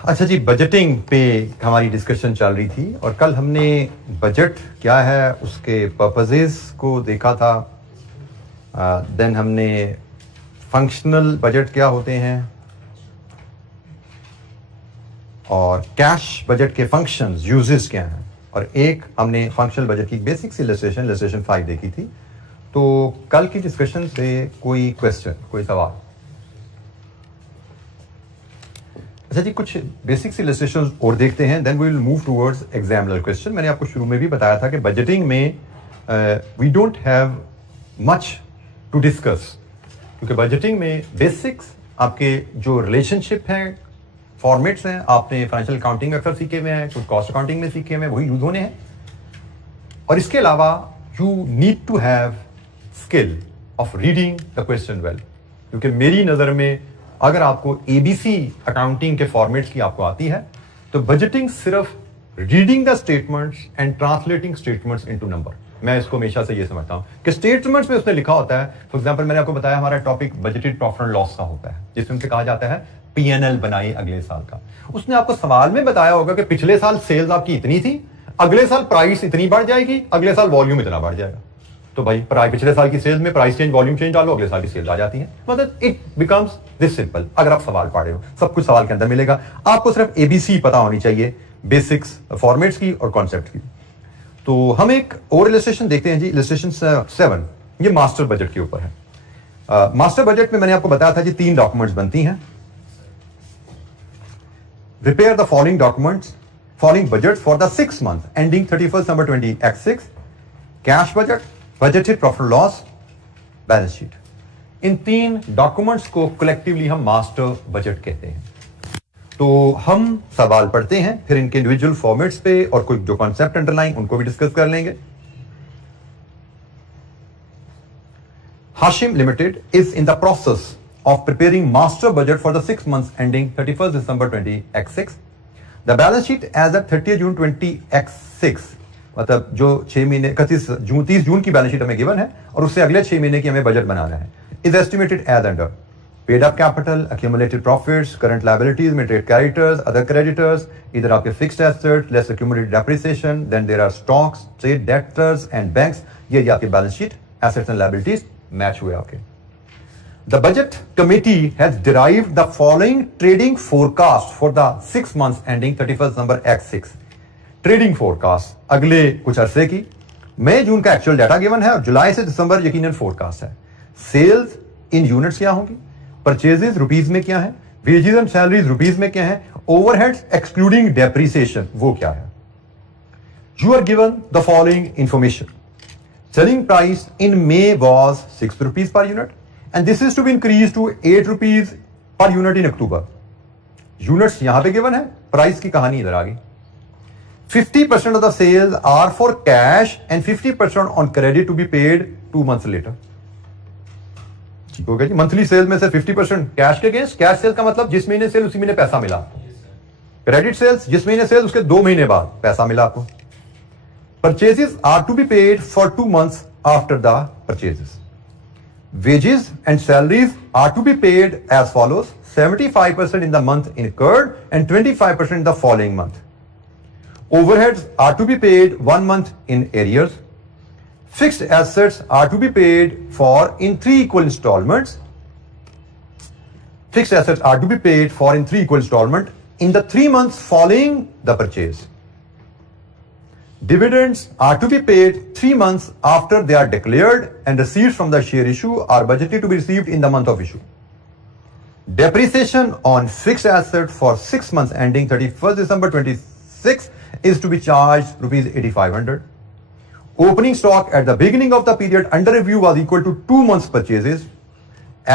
अच्छा जी, बजटिंग पे हमारी डिस्कशन चल रही थी और कल हमने बजट क्या है उसके पर्पसेस को देखा था। देन हमने फंक्शनल बजट क्या होते हैं और कैश बजट के फंक्शंस यूजेस क्या हैं, और एक हमने फंक्शनल बजट की बेसिक सी इलस्ट्रेशन 5 देखी थी। तो कल की डिस्कशन से कोई क्वेश्चन, कोई सवाल? अच्छा जी, कुछ बेसिक सी इलस्ट्रेशन और देखते हैं, then we will move towards examiner question. मैंने आपको शुरू में भी बताया था कि बजटिंग में we don't have much to discuss, क्योंकि बजटिंग में बेसिक्स आपके जो रिलेशनशिप हैं, फॉर्मेट्स हैं, आपने फाइनेंशियल अकाउंटिंग अक्सर सीखे हुए हैं, कुछ कॉस्ट अकाउंटिंग में सीखे हुए हैं, वही यूज होने हैं। और इसके अलावा you need to have skill of reading the question well, क्योंकि मेरी नज़र में अगर आपको एबीसी अकाउंटिंग के फॉर्मेट्स की आपको आती है तो बजटिंग सिर्फ reading the statements and translating statements into number. मैं इसको हमेशा से ये समझता हूं कि स्टेटमेंट्स में उसने लिखा होता है, फॉर एग्जांपल मैंने आपको बताया हमारा topic budgeted profit and loss का होता है, जिसमें उनसे कहा जाता है पीएनएल बनाई अगले साल का। उसने आपको सवाल में बताया होगा कि पिछले साल सेल्स आपकी इतनी थी, अगले साल प्राइस इतनी बढ़ जाएगी, अगले साल वॉल्यूम इतना बढ़ जाएगा। तो भाई पिछले साल की सेल्स में प्राइस चेंज, वॉल्यूम चेंज डालो, अगले साल की सेल्स आ जाती है। मतलब इट बिकम्स दिस सिंपल। अगर आप सवाल पढ़ रहे हो, सब कुछ सवाल के अंदर मिलेगा। आपको सिर्फ एबीसी पता होनी चाहिए, बेसिक्स फॉर्मेट्स की और कॉन्सेप्ट की। तो हम एक और इलस्ट्रेशन देखते हैं जी, इलस्ट्रेशन 7। ये मास्टर बजट के ऊपर है। मास्टर बजट में मैंने आपको बताया था जी 3 डॉक्यूमेंट्स बनती हैं। Prepare the following documents, following budget for the 6 month ending 31 December 2026, cash budget, budgeted profit loss, balance sheet. In 3 documents को कलेक्टिवली हम मास्टर बजट कहते हैं। तो हम सवाल पढ़ते हैं, फिर इनके इंडिविजुअल फॉर्मेट्स पे और कुछ जो कॉन्सेप्ट अंडरलाइन उनको भी डिस्कस कर लेंगे। Hashim Limited is in the process of preparing master budget for the 6 months ending 31 December 2026. The balance sheet as of 30 June 2026, मतलब जो 6 महीने 30 जून की बैलेंस शीट हमें गिवन है और उससे अगले 6 महीने की हमें बजट बनाना है, is estimated as under paid up capital, accumulated profits, current liabilities में trade creditors, other creditors, इधर आपके fixed assets, less accumulated depreciation, then there are stocks, trade debtors and banks। ये आपकी balance sheet assets and liabilities match हुए आपके। The budget committee has derived the following trading forecast for the 6 months ending 31 December X6। Trading forecast अगले कुछ अरसे की, मई जून का actual data given है और जुलाई से दिसंबर यकीनन फोरकास्ट है। सेल्स इन यूनिट्स क्या होंगी, परचेजेस रुपीज में क्या है, वेजेस एंड सैलरीज रुपीज में क्या है, ओवरहेड्स एक्सक्लूडिंग डेप्रिसिएशन वो क्या है। You are given the following information. Selling price in May was 6 rupees per unit and this is to be increase to 8 rupees per unit in October. Units यहां पे given है, price की कहानी इधर आ गई। 50% of the sales are for cash and 50% on credit to be paid 2 months later। ठीक हो गया जी। मंथली सेल में से 50% कैश के अगेंस्ट, कैश सेल का मतलब जिस महीने सेल उसी महीने पैसा मिला। क्रेडिट सेल्स जिस महीने सेल उसके 2 महीने बाद पैसा मिला आपको। Purchases are to be paid for 2 months after the purchases. Wages and salaries are to be paid as follows, 75% in the month incurred and 25% in the following month। Overheads are to be paid 1 month in arrears. Fixed assets are to be paid for in 3 equal installments. Fixed assets are to be paid for in 3 equal installments in the 3 months following the purchase. Dividends are to be paid 3 months after they are declared, and receipts from the share issue are budgeted to be received in the month of issue. Depreciation on fixed asset for 6 months ending 31st December 2026 is to be charged rupees 8,500. Opening stock at the beginning of the period under review was equal to 2 months purchases.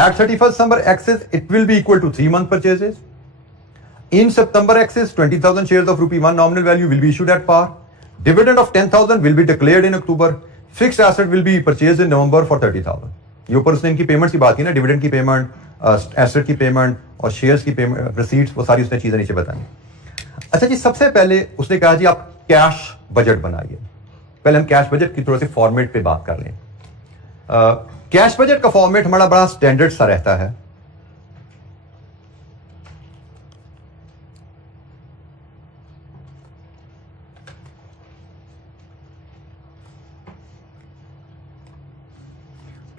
At 31st December excess, it will be equal to 3 month purchases. In September excess, 20,000 shares of ₹1 nominal value will be issued at par. Dividend of 10,000 will be declared in October. Fixed asset will be purchased in November for 30,000. ये ऊपर उसने इनकी payments की बात की ना, dividend की payment, asset की पेमेंट और शेयर्स की पेमेंट, रिसीट्स, वो सारी उसने चीजें नीचे बताई। अच्छा जी, सबसे पहले उसने कहा जी आप कैश बजट बनाइए। पहले हम कैश बजट की थोड़ा सी फॉर्मेट पे बात कर लें। कैश बजट का फॉर्मेट हमारा बड़ा स्टैंडर्ड सा रहता है।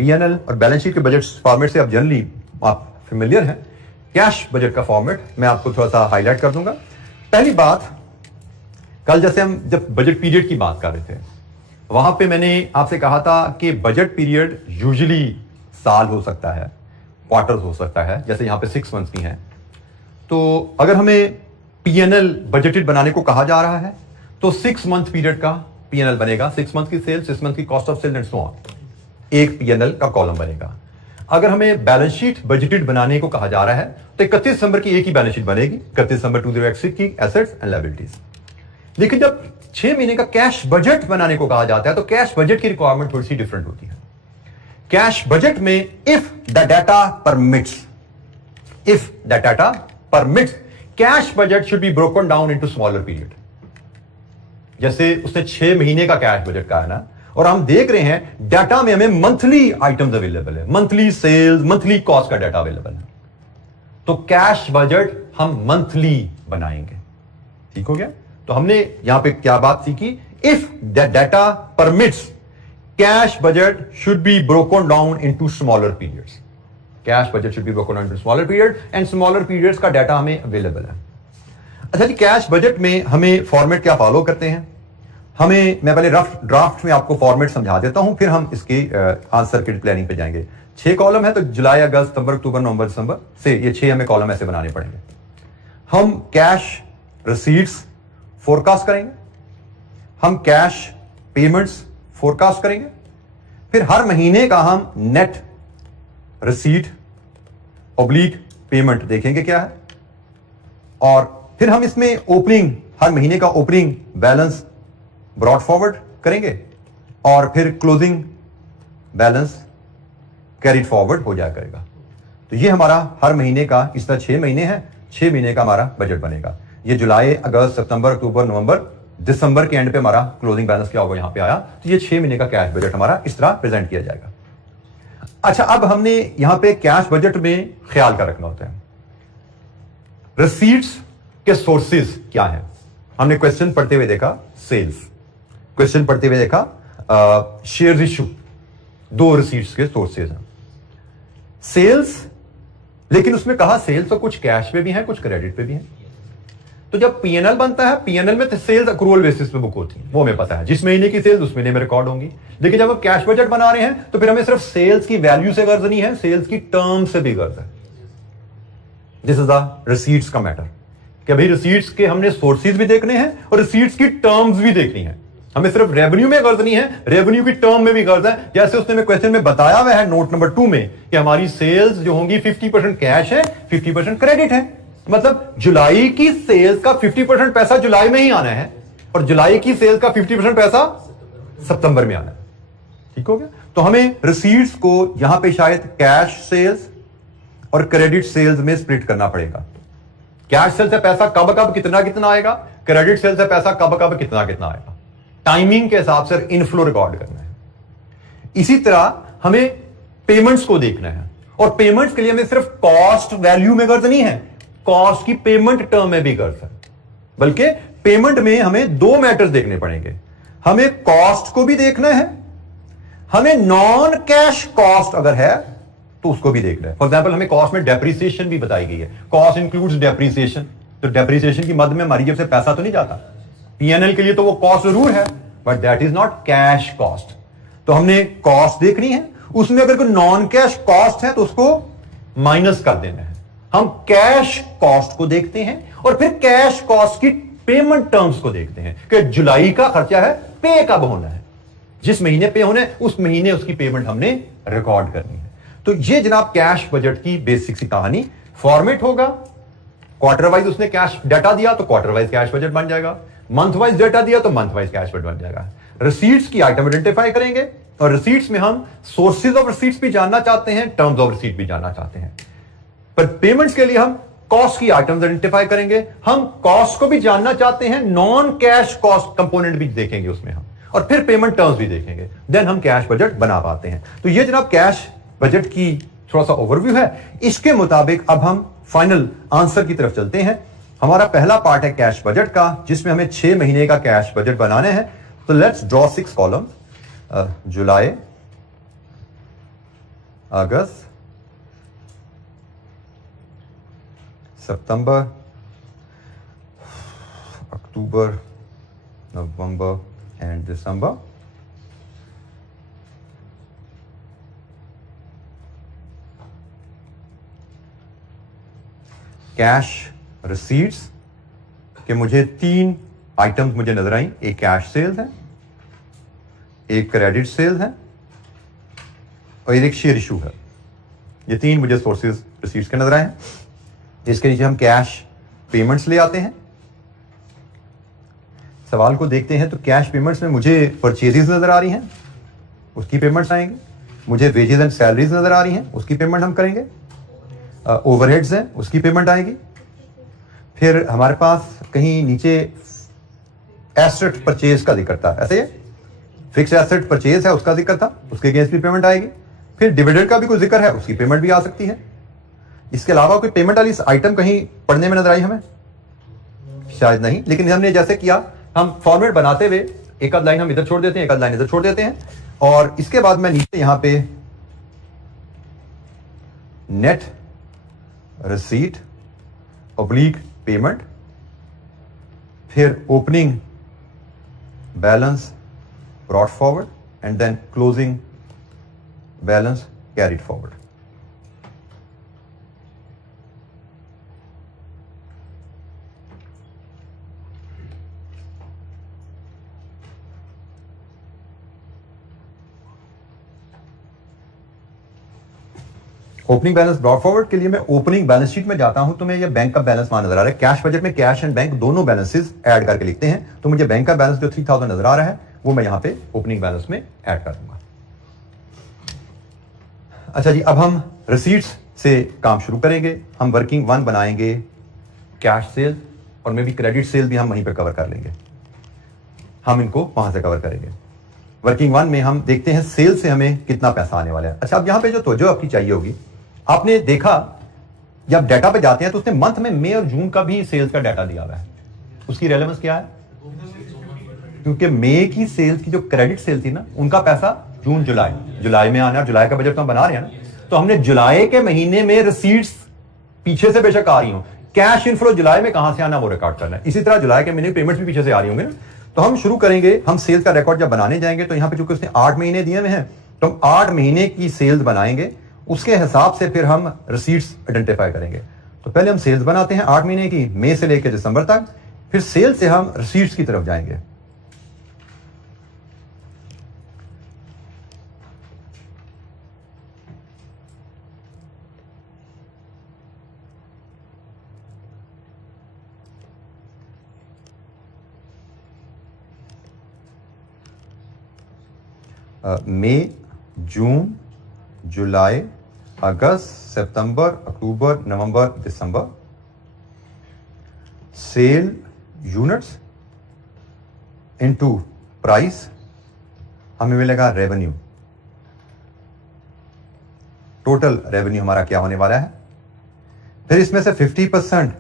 पीएनएल और बैलेंस शीट के बजट फॉर्मेट से अब जनरली आप फेमिलियर हैं। कैश बजट का फॉर्मेट मैं आपको थोड़ा सा हाईलाइट कर दूंगा। पहली बात, कल जैसे हम जब बजट पीरियड की बात कर रहे थे, वहां पे मैंने आपसे कहा था कि बजट पीरियड यूजुअली साल हो सकता है, क्वार्टर हो सकता है, जैसे यहां पे 6 मंथ्स की हैं। तो अगर हमें पीएनएल बजटेड बनाने को कहा जा रहा है तो 6 मंथ पीरियड का पीएनएल बनेगा, 6 मंथ की सेल, 6 मंथ की cost of sale and so on, एक पीएनएल का कॉलम बनेगा। अगर हमें बैलेंस शीट बजटेड बनाने को कहा जा रहा है तो 31 दिसंबर की एक ही बैलेंस शीट बनेगी, 31 दिसंबर 2021 की एसेट्स एंड लायबिलिटीज। लेकिन जब 6 महीने का कैश बजट बनाने को कहा जाता है तो कैश बजट की रिक्वायरमेंट थोड़ी सी डिफरेंट होती है। कैश बजट में if the data permits cash budget should be broken down into smaller period. जैसे उसने 6 महीने का कैश बजट कहा है ना, और हम देख रहे हैं डाटा में हमें मंथली आइटम्स अवेलेबल है, मंथली सेल्स, मंथली कॉस्ट का डाटा अवेलेबल है, तो कैश बजट हम मंथली बनाएंगे। ठीक हो गया? तो हमने यहां पे क्या बात सीखी, if the data permits cash budget should be broken down into smaller periods. Cash budget should be broken down into smaller period and smaller periods का डाटा हमें अवेलेबल है। अच्छा जी, कैश बजट में हमें फॉर्मेट क्या फॉलो करते हैं? मैं पहले रफ ड्राफ्ट में आपको फॉर्मेट समझा देता हूं, फिर हम इसकी आंसर की प्लानिंग पे जाएंगे। 6 कॉलम है, तो जुलाई, अगस्त, सितंबर, अक्टूबर, नवंबर, दिसंबर से ये 6 हमें कॉलम ऐसे बनाने पड़ेंगे। हम कैश रिसीट्स फोरकास्ट करेंगे, हम कैश पेमेंट्स फोरकास्ट करेंगे, फिर हर महीने का हम नेट रिसीट ऑब्लिक पेमेंट देखेंगे क्या है, और फिर हम इसमें ओपनिंग, हर महीने का ओपनिंग बैलेंस ब्रॉड फॉरवर्ड करेंगे, और फिर क्लोजिंग बैलेंस कैरिड फॉरवर्ड हो जाया करेगा। तो ये हमारा हर महीने का, इस तरह 6 महीने हैं, 6 महीने का हमारा बजट बनेगा। ये जुलाई, अगस्त, सितंबर, अक्टूबर, नवंबर, दिसंबर के एंड पे हमारा क्लोजिंग बैलेंस क्या होगा, यहां पे आया। तो ये 6 महीने का कैश बजट हमारा इस तरह प्रेजेंट किया जाएगा। अच्छा, अब हमने यहां पे कैश बजट में ख्याल का रखना होता है, रिसीट्स के सोर्सेज क्या है। हमने क्वेश्चन पढ़ते हुए देखा सेल्स, क्वेश्चन पढ़ते हुए देखा शेयर इशू, 2 रिसीट्स के सोर्सेज हैं सेल्स, लेकिन उसमें कहा सेल्स तो कुछ कैश पे भी है, कुछ क्रेडिट पे भी है। तो जब पीएनएल बनता है, पीएनएल में तो सेल्स अक्रूवल बेसिस पे बुक होती है, वो हमें पता है, जिस महीने की सेल्स उस महीने में रिकॉर्ड होंगी। लेकिन जब हम कैश बजट बना रहे हैं तो फिर हमें सिर्फ सेल्स की वैल्यू से गर्ज नहीं है, सेल्स की टर्म से भी गर्ज है। दिस इज द रिसीट्स का मैटर, कि भाई रिसीट्स के हमने सोर्सेज भी देखने हैं और रिसीट्स की टर्म्स भी देखनी है। हमें सिर्फ रेवेन्यू में गर्ज नहीं है, रेवेन्यू की टर्म में भी गर्ज है। जैसे उसने क्वेश्चन में बताया हुआ है नोट नंबर 2 में कि हमारी सेल्स जो होंगी 50% कैश है, 50% क्रेडिट है। मतलब जुलाई की सेल्स का 50% पैसा जुलाई में ही आना है, और जुलाई की सेल्स का 50% पैसा सितंबर में आना है। ठीक हो गया? तो हमें रिसीट्स को यहां पे शायद कैश सेल्स और क्रेडिट सेल्स में स्प्लिट करना पड़ेगा। कैश सेल से पैसा कब कब कितना कितना आएगा, क्रेडिट सेल से पैसा कब कब कितना कितना आएगा, टाइमिंग के हिसाब से इनफ्लो रिकॉर्ड करना है। इसी तरह हमें पेमेंट्स को देखना है, और पेमेंट्स के लिए हमें सिर्फ कॉस्ट वैल्यू में गर्ज नहीं है, कॉस्ट की पेमेंट टर्म में भी गर्ज है। बल्कि पेमेंट में हमें 2 मैटर्स देखने पड़ेंगे, हमें कॉस्ट को भी देखना है, हमें नॉन कैश कॉस्ट अगर है तो उसको भी देखना है। फॉर एग्जाम्पल हमें कॉस्ट में डेप्रिसिएशन भी बताई गई है, कॉस्ट इंक्लूड्स डेप्रिसिएशन। तो डेप्रिसिएशन की मद में हमारी जेब से पैसा तो नहीं जाता, पीएनएल के लिए तो वो कॉस्ट जरूर है, but that is not cash cost. तो हमने कॉस्ट देखनी है, उसमें अगर कोई नॉन कैश कॉस्ट है तो उसको माइनस कर देना है। हम कैश कॉस्ट को देखते हैं और फिर कैश कॉस्ट की पेमेंट टर्म्स को देखते हैं कि जुलाई का खर्चा है, पे कब होना है, जिस महीने पे होना है उस महीने उसकी पेमेंट हमने रिकॉर्ड करनी है। तो ये जनाब कैश बजट की बेसिक सी कहानी। फॉर्मेट होगा, क्वार्टर वाइज उसने कैश डाटा दिया तो क्वार्टर वाइज कैश बजट बन जाएगा, मंथ वाइज डाटा दिया तो मंथ वाइज कैश बजट बन जाएगा। रिसीट्स की आइटम आइडेंटिफाई करेंगे, और रिसीट्स में हम सोर्सेज ऑफ रिसीट्स भी जानना चाहते हैं, टर्म्स ऑफ रिसीट भी जानना चाहते हैं। पर पेमेंट्स के लिए हम कॉस्ट की आइटम्स आइडेंटिफाई करेंगे, हम कॉस्ट को भी जानना चाहते हैं, नॉन कैश कॉस्ट कंपोनेंट भी देखेंगे उसमें हम, और फिर पेमेंट टर्म्स भी देखेंगे, देन हम कैश बजट बना पाते हैं। तो ये जनाब कैश बजट की थोड़ा सा ओवरव्यू है। इसके मुताबिक अब हम फाइनल आंसर की तरफ चलते हैं। हमारा पहला पार्ट है कैश बजट का, जिसमें हमें 6 महीने का कैश बजट बनाने हैं। तो let's draw 6 columns, July, August, September, October, November and December. Cash receipts के मुझे 3 आइटम्स मुझे नजर आई। एक कैश सेल्स है, एक क्रेडिट सेल्स है और एक शेयर इशू है। ये 3 मुझे सोर्सेज रिसीट्स के नजर आए हैं। इसके नीचे हम कैश पेमेंट्स ले आते हैं। सवाल को देखते हैं तो कैश पेमेंट्स में मुझे परचेजेस नजर आ रही हैं, उसकी पेमेंट्स आएंगी। मुझे वेजेस एंड सैलरीज नजर आ रही हैं, उसकी पेमेंट हम करेंगे। ओवरहेड्स हैं, उसकी पेमेंट आएगी। फिर हमारे पास कहीं नीचे एसेट परचेज का जिक्र था, ऐसे फिक्स एसेट परचेज है, उसका जिक्र था, उसके अगेंस्ट भी पेमेंट आएगी। फिर डिविडेंड का भी कोई जिक्र है, उसकी पेमेंट भी आ सकती है। इसके अलावा कोई पेमेंट वाली आइटम कहीं पढ़ने में नजर आई हमें? शायद नहीं। लेकिन हमने जैसे किया, हम फॉर्मेट बनाते हुए एक आध लाइन हम इधर छोड़ देते हैं, एक आध लाइन इधर छोड़ देते हैं, और इसके बाद मैं नीचे यहां पे नेट रिसीट ऑब्लिक पेमेंट, फिर opening balance brought forward and then closing balance carried forward. Opening balance brought forward के लिए मैं ओपनिंग बैलेंस शीट में जाता हूं तो मैं ये बैंक का बैलेंस वहां नजर आ रहा है। कैश बजट में कैश एंड बैंक दोनों बैलेंसेस ऐड करके लिखते हैं, तो मुझे बैंक का बैलेंस जो 3000 नजर आ रहा है वो मैं यहां पे ओपनिंग बैलेंस में ऐड कर दूंगा। अच्छा जी, अब हम रिसीट्स से काम शुरू करेंगे। हम वर्किंग 1 बनाएंगे कैश सेल, और मे भी क्रेडिट सेल भी हम वहीं पर कवर कर लेंगे। हम इनको वहां से कवर करेंगे। वर्किंग 1 में हम देखते हैं सेल से हमें कितना पैसा आने वाला है। अच्छा, अब यहां पे जो तवज्जो आपकी चाहिए होगी, आपने देखा जब डाटा पे जाते हैं तो उसने मंथ में मई और जून का भी सेल्स का डाटा दिया हुआ है। उसकी रेलेवेंस क्या है? क्योंकि मई की सेल्स की जो क्रेडिट सेल थी ना, उनका पैसा जून जुलाई में आना, जुलाई का बजट तो हम बना रहे हैं ना, तो हमने जुलाई के महीने में रिसीट्स पीछे से बेशक आ रही हो, कैश इनफ्लो जुलाई में कहां से आना वो रिकॉर्ड करना है। इसी तरह जुलाई के महीने पेमेंट्स भी पीछे से आ रही होंगे ना, तो हम शुरू करेंगे। हम सेल्स का रिकॉर्ड जब बनाने जाएंगे तो यहां पे चूंकि उसने 8 महीने दिए हुए हैं, तो हम 8 महीने की सेल्स बनाएंगे, उसके हिसाब से फिर हम रिसीट्स आइडेंटिफाई करेंगे। तो पहले हम सेल्स बनाते हैं 8 महीने की, मई से लेकर दिसंबर तक, फिर सेल्स से हम रिसीट्स की तरफ जाएंगे। मई, जून, जुलाई, अगस्त, सितंबर, अक्टूबर, नवंबर, दिसंबर। सेल यूनिट्स इनटू प्राइस, हमें मिलेगा रेवेन्यू। टोटल रेवेन्यू हमारा क्या होने वाला है? फिर इसमें से 50%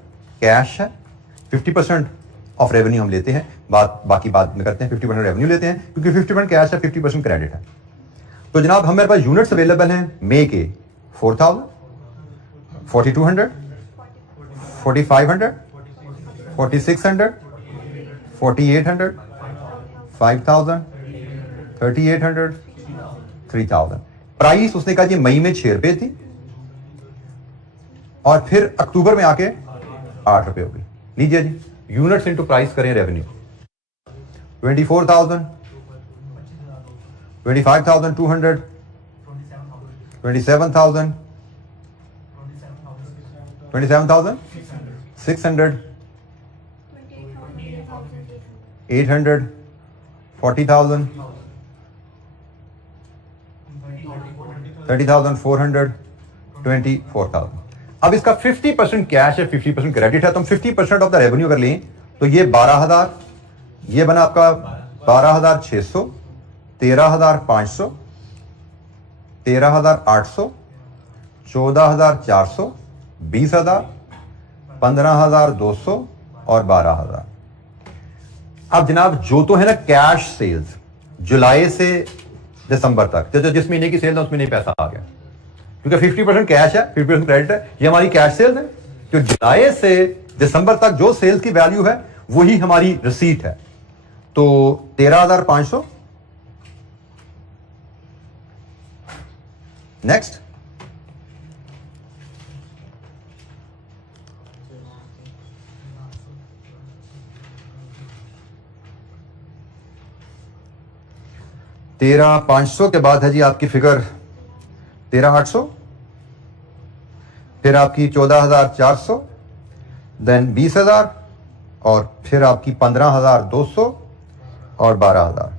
कैश है, 50% ऑफ रेवेन्यू हम लेते हैं, बाकी बात में करते हैं। 50% रेवेन्यू लेते हैं क्योंकि 50% कैश है, 50% क्रेडिट है। तो जनाब हमारे पास यूनिट्स अवेलेबल हैं मई के 4000, 4200, 4500, 4600, 4800, 5000, 3800, 3000। प्राइस उसने कहा जी मई में 6 रुपए थी और फिर अक्टूबर में आके 8 रुपए हो गई। लीजिए जी, यूनिट्स इनटू प्राइस करें रेवेन्यू। 24,000, 25,200, 27,000, 27,600, 800, 40,000, 30,400, 24,000। अब इसका 50% कैश है, 50% क्रेडिट है, तो हम 50% ऑफ द रेवेन्यू कर लें तो ये 12,000, ये बना आपका 12,600, 13,500, 13,800, 14,400, 20,000, 15,200 और 12,000। अब जनाब जो तो है ना कैश सेल्स जुलाई से दिसंबर तक, तो जिस महीने की सेल है उस महीने पैसा आ गया। क्योंकि 50% कैश है, 50% क्रेडिट है, ये हमारी कैश सेल्स है। तो जुलाई से दिसंबर तक जो सेल्स की वैल्यू है वही हमारी रिसीट है। तो 13,500। नेक्स्ट, $13,500 के बाद है जी आपकी फिगर 13,800, फिर आपकी 14,400, देन 20,000 और फिर आपकी 15,200 और 12,000।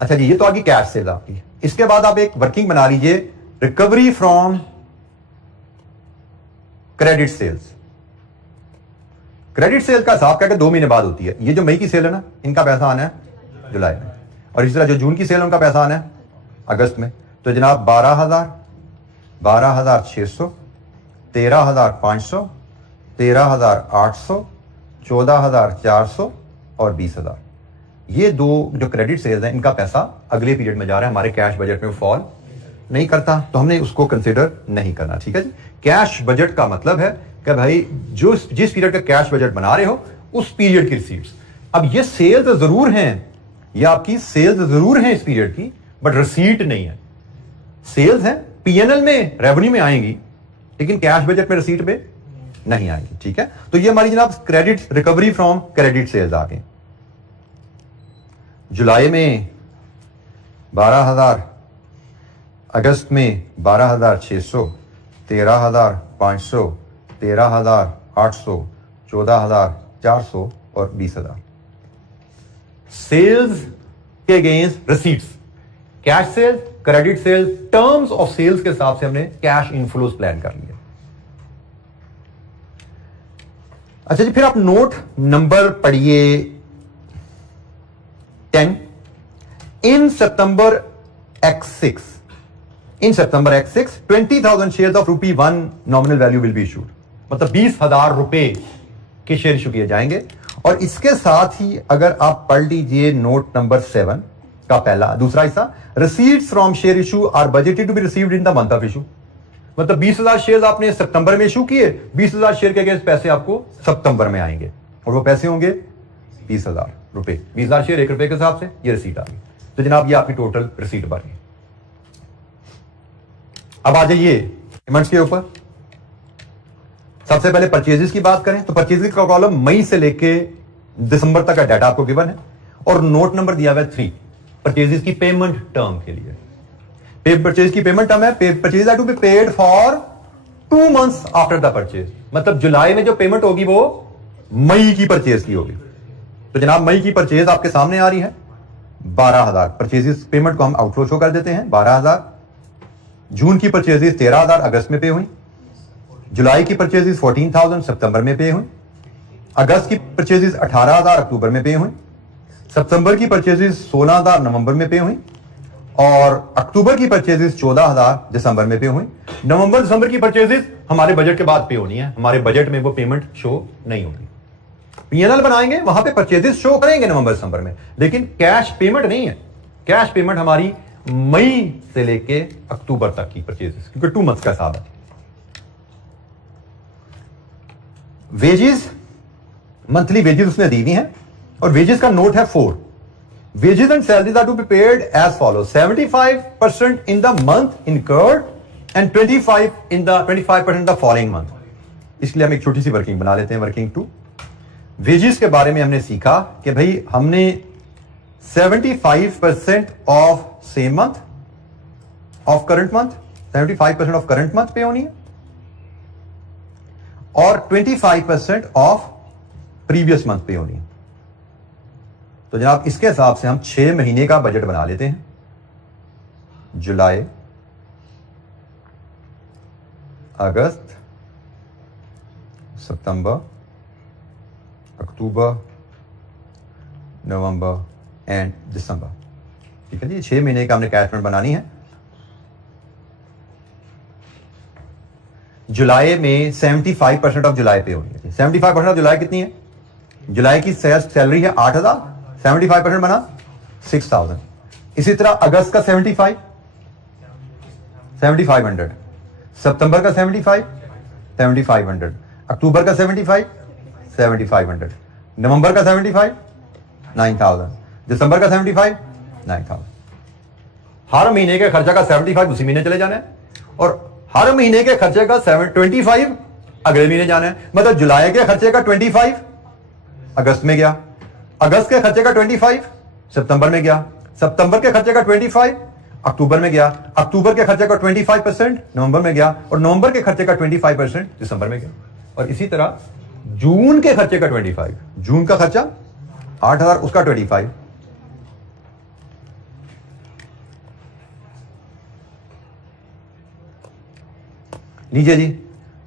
अच्छा जी, ये तो आगे कैश सेल आपकी। इसके बाद आप एक वर्किंग बना लीजिए, recovery from credit sales. Credit sale का हिसाब करके 2 महीने बाद होती है। ये जो मई की सेल है ना, इनका पैसा आना है जुलाई में, और इस तरह जो जून की सेल है उनका पैसा आना है अगस्त में। तो जनाब 12,000, 12,600, 13,500, 13,800, 14,400 और 20,000, ये 2 जो क्रेडिट सेल्स हैं इनका पैसा अगले पीरियड में जा रहा है। हमारे कैश बजट में फॉल नहीं करता, तो हमने उसको कंसिडर नहीं करना। ठीक है जी। कैश बजट का मतलब है कि भाई जो जिस पीरियड का कैश बजट बना रहे हो उस पीरियड की रिसीट्स। अब ये सेल्स जरूर हैं, ये आपकी सेल्स जरूर हैं इस पीरियड की, बट रिसीट नहीं है। सेल्स हैं, पीएनएल में रेवेन्यू में आएंगी, लेकिन कैश बजट में रिसीट पे नहीं आएगी। ठीक है, तो ये हमारी जनाब credit recovery from credit sales आ गए। जुलाई में 12,000, अगस्त में 12,600, 13,500, 13,800, 14,400 और 20,000। सेल्स के against receipts, cash sales, credit sales, terms of sales के हिसाब से हमने कैश इनफ्लोज प्लान कर लिया। अच्छा जी, फिर आप नोट नंबर पढ़िए 10। इन सितंबर X6, in September X6 20,000 share of ₹1 nominal value will be issued, मतलब 20,000 रुपए के शेयर इशू किए जाएंगे। और इसके साथ ही अगर आप पढ़ लीजिए नोट नंबर 7 का दूसरा हिस्सा, receipts from share issue are budgeted to be received in the month of issue, मतलब 20,000 शेयर आपने सितंबर में इशू किए, 20,000 शेयर के अगेंस्ट पैसे आपको सितंबर में आएंगे, और वो पैसे होंगे 20,000 रुपए। 20,000 शेयर ₹1 के हिसाब से ये रिसीट आ गई। तो जनाब ये आपकी टोटल रिसीट बन गई। अब आ जाइए पेमेंट्स के ऊपर। सबसे पहले परचेजेस की बात करें तो परचेजेस का कॉलम मई से लेके दिसंबर तक का डाटा आपको गिवन है, और नोट नंबर दिया हुआ है 3 परचेजेस की पेमेंट टर्म के लिए। परचेज की पेमेंट टर्म है purchase are to be paid for 2 months after the purchase, मतलब जुलाई में जो पेमेंट होगी वो मई की परचेज की होगी। तो जनाब मई की परचेज आपके सामने आ रही है 12,000। परचेजेस पेमेंट को हम आउटफ्लो शो कर देते हैं 12,000। जून की परचेजेस 13,000 अगस्त में पे हुई। जुलाई की परचेजेस 14,000 सितंबर में पे हुई। अगस्त की परचेजेस 18,000 अक्टूबर में पे हुई। सितंबर की परचेजेस 16,000 नवंबर में पे हुई, और अक्टूबर की परचेजेस 14,000 दिसंबर में पे हुई। नवंबर दिसंबर की परचेजेस हमारे बजट के बाद पे होनी है, हमारे बजट में वो पेमेंट शो नहीं होगी। पीएनएल बनाएंगे वहां पे परचेजेस शो करेंगे नवंबर दिसंबर में, लेकिन कैश पेमेंट नहीं है। कैश पेमेंट हमारी मई से लेके अक्टूबर तक की परचेजेस, क्योंकि 2 मंथ्स का हिसाब है। वेजेस, मंथली वेजेस उसने दी हुई हैं, और वेजेस का नोट है 4। Wages and salaries are to be paid as follow: 75% in the month incurred and 25% the following month. इसलिए हम एक छोटी सी वर्किंग बना लेते हैं, वर्किंग 2। वेजेस के बारे में हमने सीखा कि भाई हमने 75% of same month of current month, 75% of current month पे होनी है, और 25% ऑफ प्रीवियस मंथ पे होनी है। तो जनाब इसके हिसाब से हम 6 महीने का बजट बना लेते हैं। जुलाई, अगस्त, सितंबर, अक्टूबर, नवंबर एंड दिसंबर। ठीक है जी, 6 महीने का हमने कैश बनानी है। जुलाई में 75% ऑफ जुलाई पे होनी है। 75% ऑफ जुलाई कितनी है? जुलाई की सैलरी है 8,000, 75% बना 6,000। इसी तरह अगस्त का 75, 7500, सितंबर का 7500, अक्टूबर का 7500, नवंबर का 9000, दिसंबर का 9000। हर महीने के खर्चा का 75 उसी महीने चले जाना है और हर महीने के खर्चे का 25 अगले महीने जाना है। मतलब जुलाई के खर्चे का 25 अगस्त में गया, अगस्त के खर्चे का 25 सितंबर में गया, सितंबर के खर्चे का 25 अक्टूबर में गया, अक्टूबर के खर्चे का 25% नवंबर में गया और नवंबर के खर्चे का 25% दिसंबर में गया। और इसी तरह जून के खर्चे का 25, जून का खर्चा 8000, उसका 25। लीजिए जी,